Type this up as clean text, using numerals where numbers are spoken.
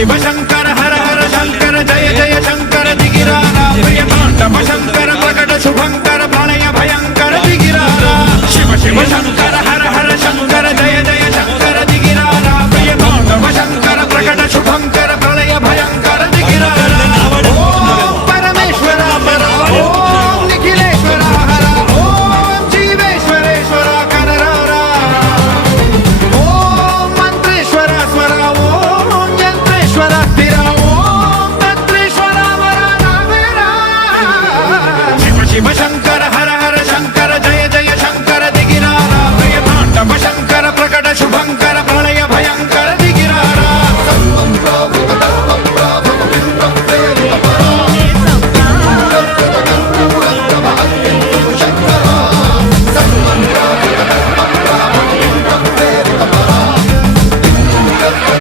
शिव शंकर हर हर शंकर जय जय शंकर दिगिरारा प्रिय तांडव शंकर प्रकट शुभंकर प्रलय भयंकर दिगिरारा शिव शिव शंकर